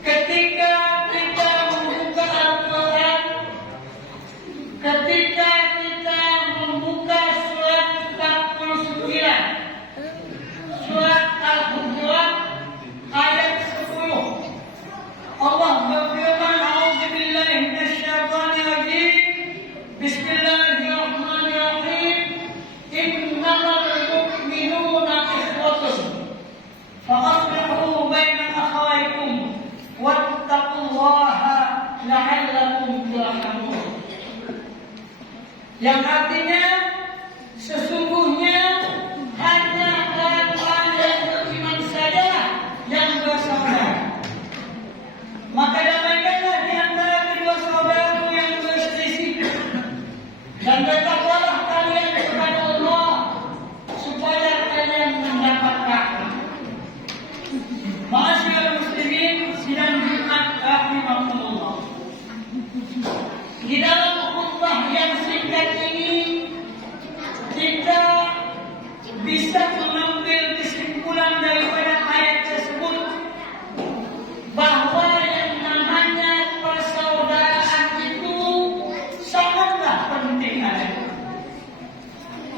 Ketika kita membuka Al-Quran, ketika kita membuka surat 49, surat Al-Hujurat ayat 10, Allah berfirman, A'udzubillahi minasyaitonir rajim. Bismillahirrahmanirrahim. Innamal mu'minuna ikhwatun fa'aslihu baina akhawaykum wattaqullaha la'allakum turhamun. Yang artinya sesungguhnya hanya orang-orang yang beriman sajalah yang bersaudara. Maka damaikanlah di antara kedua saudaramu yang berselisih, dan bertakwalah kalian kepada Allah supaya kalian mendapat rahmat. Ma'asyiral muslimin, sidang Jumat rahimakumullah. Di dalam khutbah yang singkat ini kita bisa mengambil kesimpulan daripada ayat tersebut bahwa yang namanya persaudaraan itu sangatlah penting adanya.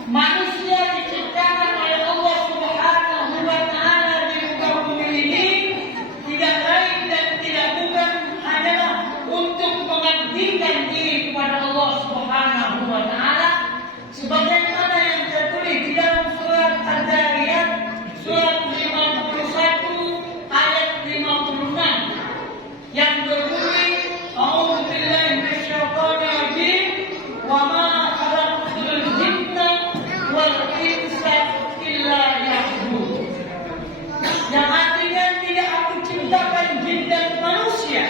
Manusia diciptakan oleh Allah Subhanahu wa Ta'ala di muka bumi ini tidak lain dan tidak bukan hanyalah untuk mengabdikan diri kepada Allah Subhanahu wa Ta'ala, sebagaimana yang tertulis di dalam surat Ad-Dariyat surat 51 ayat 56 yang berbunyi, A'udzubillahi minasyaitonir rajim, wa ma khalaqtul jinna wal insa illa liya'budun. Yang artinya tidak aku ciptakan jin dan manusia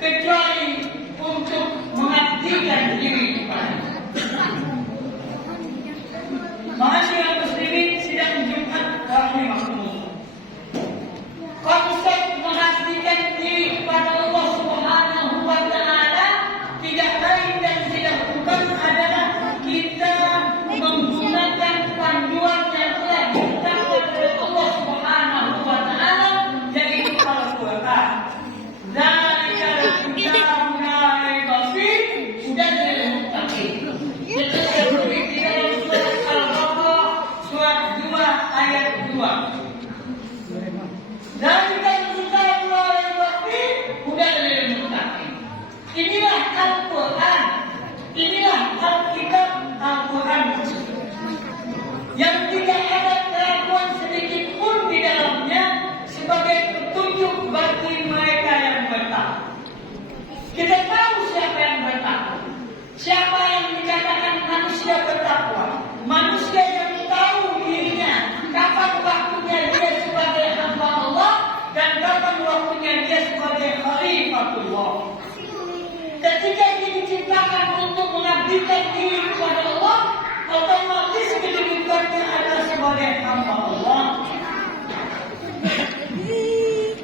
kecuali untuk mengabdikan diri kepada. Ma'asyiral muslimin, sidang Jumat rahimakumullah. Konsep mengabdikan diri kepada Allah Subhanahu wa Ta'ala tidak lain dan tidak bukan adalah kita menggunakan panduan yang telah ditetapkan oleh Allah Subhanahu wa Ta'ala, yaitu Al-Quran. Dzalikal kitabu la raiba fihi hudan lil muttaqin. Itu tertulis di dalam surat Al-Baqarah surat 2 ayat 2. Dzalikal kitabu la raiba fihi hudan lil muttaqin. Inilah Al-Quran, inilah Alkitab Al-Quran yang tidak ada keraguan sedikit pun di dalamnya sebagai petunjuk bagi mereka yang bertakwa. Kita tahu siapa yang bertakwa, siapa yang dikatakan manusia bertakwa, manusia yang tahu dirinya kapan waktunya dia sebagai hamba Allah dan kapan waktunya dia sebagai khalifatullah. Ketika dia diciptakan untuk mengabdikan diri kepada Allah, otomatis kedudukannya adalah sebagai hamba Allah,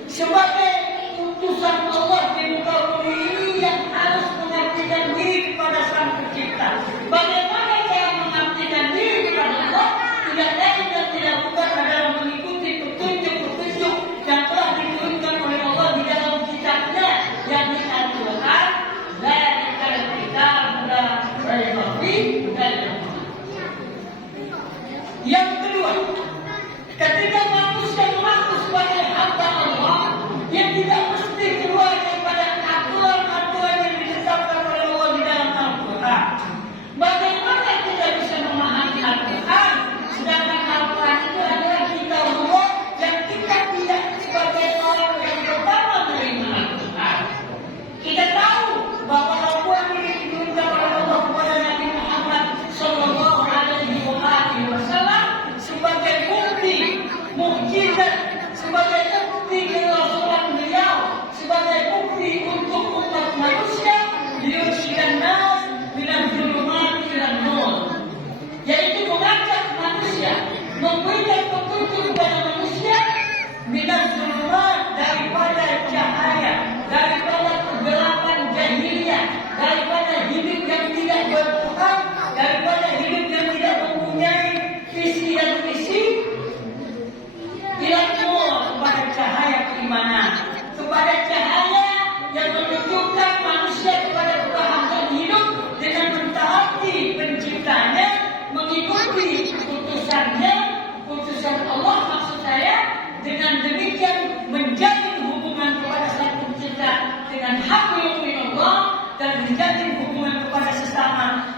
sebagai utusan Allah di muka bumi ini yang harus mengabdikan diri kepada Sang Pencipta. Bagaimana cara mengabdikan diri kepada Allah? Tidak lain dan tidak bukan adalah mengikuti petunjuk-petunjuk yang telah diturunkan oleh Allah di dalam kitabnya, yakni Al-Quran. Dzalikal kitabu la raiba fihi hudan lil muttaqin. Yang kedua,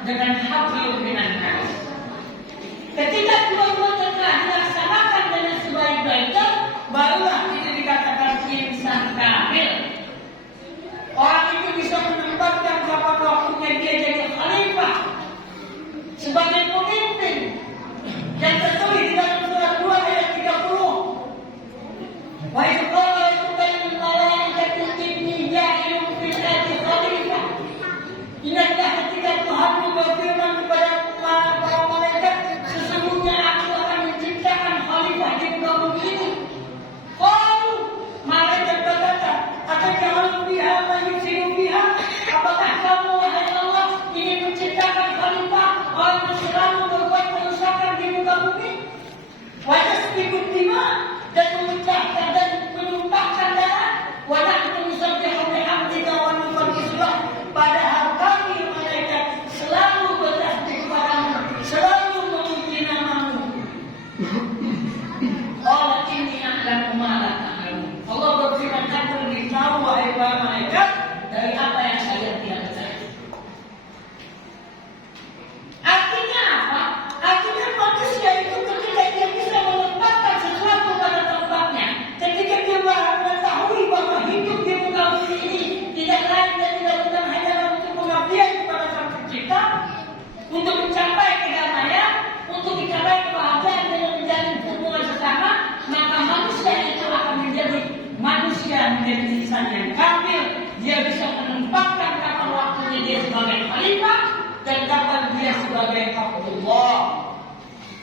dengan hablum minan nas. Ketika dua-duanya telah dilaksanakan dengan sebaik-baiknya, barulah itu dikatakan insan kamil. Orang itu bisa menempatkan kapan waktunya dia jadi khalifah sebagai pemimpin yang tertulis di dalam surat 2 ayat 30. Wa idh qala rabbuka malaikatu inni ja'ilun fil ardi khalifah. Ingatlah ketika Tuhan berfirman kepada para malaikat, sesungguhnya aku akan menciptakan khalifah di muka bumi ini. Qalu, malaikat berkata, ataj'alu fiha man yufsidu fiha? Apakah kamu wahai Allah ingin menciptakan khalifah orang yang selalu berbuat kerusakan di muka bumi? Wa yasfiku dima, dan memecahkan dan menumpahkan darah. Wa nahnu nusabbihu bihamdika wa nuqaddisu lak. Padahal kami malaikat selalu bertasbih kepadamu, selalu memuji namamu. Allah ini a'lamu ma la ta'lamun. Allah berfirman, aku lebih tahu wahai para malaikat dari apa yang saya tidak ketahui. Artinya apa? Artinya manusia itu ketika dia bisa menempatkan sesuatu pada tempatnya, ketika dia mengetahui bahwa hidup di muka bumi ini tidak lain dan tidak bukan hanya untuk pengabdian kepada Sang Pencipta, untuk mencapai kedamaian, untuk mencapai kebahagiaan dengan menjalin hubungan sesama, maka manusia itu akan menjadi manusia, menjadi insan yang kamil. Dia bisa menempatkan kapan waktunya dia sebagai khalifah dan kapan dia sebagai Abdullah.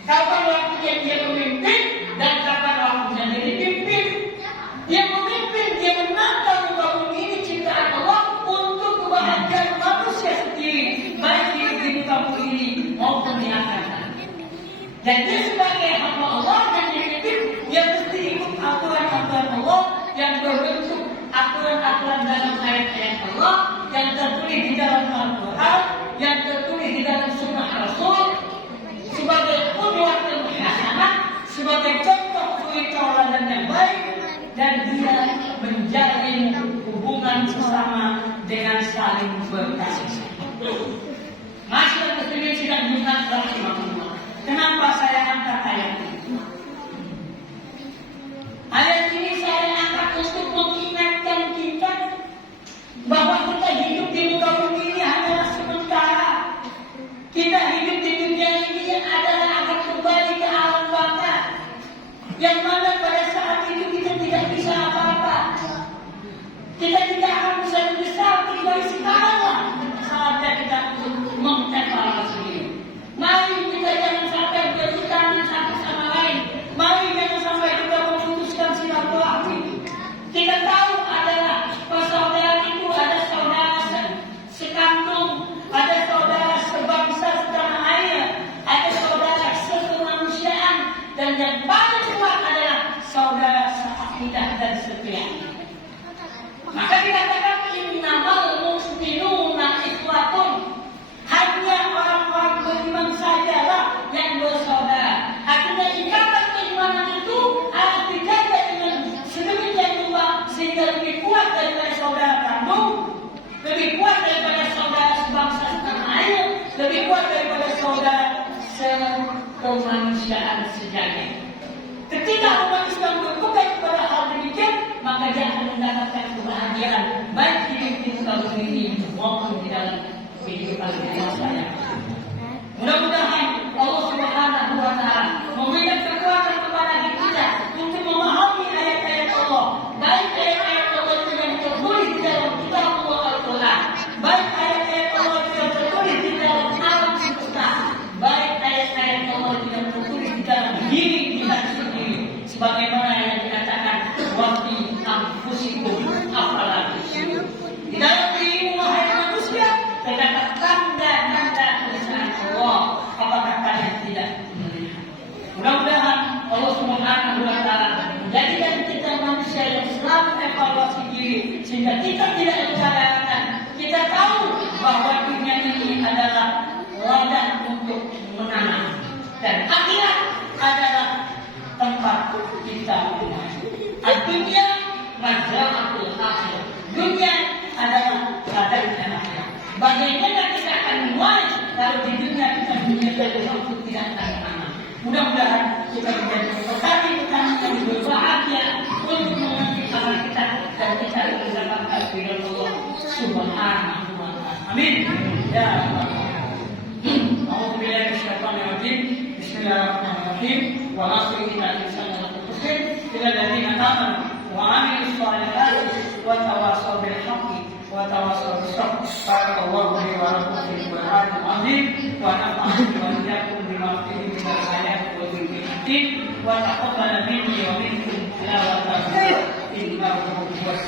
Kapan waktunya dia memimpin dan kapan waktunya dia dipimpin. Dia memimpin, dia menangkap muka bumi ini ciptaan Allah untuk kebahagiaan manusia sendiri, baik di muka bumi ini maupun di akhirat. Dan dia sebagai hamba Allah yang dipimpin, dia mesti ikut aturan-aturan Allah yang berbentuk aturan-aturan dalam ayat-ayat Allah yang tertulis di dalam Al-Quran, yang tertulis di dalam Sunnah Rasul, sebagai qudwatul hasanah, sebagai contoh suri tauladan yang baik, dan dia menjalin hubungan sesama dengan saling berkasih sayang. Masyarakat muslimin sidang Jumat rahimahullah. Kenapa saya angkat ayat ini? Ayat ini saya angkat untuk mengingatkan kita bahwa kita hidup di muka bumi ini hanyalah sementara. Kita hidup di dunia ini adalah akan kembali ke alam baka, yang mana pada saat itu kita tidak bisa apa-apa. Kita tidak akan bisa membesar kecuali sekarang lah saatnya kita untuk mencapai sendiri. Mari kita jangan sampai berhutang satu sama lain. Mari jangan sampai kita memutuskan silaturahmi. Kita tahu adalah persaudaraan itu ada saudara sekandung, ada saudara sebangsa setanah air, ada saudara sekemanusiaan, dan yang paling kuat adalah saudara seakidah dan sekeyakinan. Maka dikatakan innamal mu'minuna ikhwatun. Hanya orang-orang beriman sajalah yang bersaudara. Artinya ikatan keimanan itu harus dijaga dengan sedemikian rupa sehingga lebih kuat daripada saudara kandung, lebih kuat daripada saudara sebangsa setanah air, lebih kuat daripada saudara sekemanusiaan sejati. Ketika umat Islam berpegang kepada hal demikian, maka dia akan mendapatkan kebahagiaan baik di muka bumi ini maupun di dalam kehidupan dunia saya. Mudah-mudahan Allah Subhanahu wa Ta'ala memberikan kekuatan kepada kita untuk memahami ayat-ayat Allah, baik ayat-ayat Allah yang tertulis di dalam kitab Al-Quran, baik ayat-ayat Allah yang tertulis di dalam alam semesta, baik ayat-ayat Allah yang tertulis di dalam diri kita sendiri, sebagaimana yang dikatakan wa fi anfusikum afala tusirun. Di dalam dirimu wahai manusia terdapat tanda-tanda kebesaran Allah. Apakah kalian tidak melihat? Mudah-mudahan Allah Subhanahu wa Ta'ala menjadikan kita manusia yang selalu evaluasi diri, sehingga kita tidak mencarakan. Kita tahu bahwa dunia ini adalah ladang untuk menanam, dan akhirat adalah tempat kita bermain. Dunia mazra'atul akhir. Dunia adalah ladangnya akhirat. Bagaimana kita akan mulai kalau bukan menjadi tetapi yang berbahagia untuk mengerti amal kita dan kita mendapatkan ridho Allah Subhanahu wa Ta'ala. Amin. Ya Allah. A'udzubillahi minasyaitonir rajim. Bismillahirrahmanirrahim. Wa nasri innal insana lafi khusr illa alladziina amanu wa 'amilus shalihati wa tawassaw bil haqqi wa tawassaw bis sabr. Barakallahu li wa lakum fil Qur'anil 'azim wa nafa'ani wa iyyakum bima fihi min al-ayati wal dhikri wa taqabbal minni wa minkum tilawatahu innahu huwas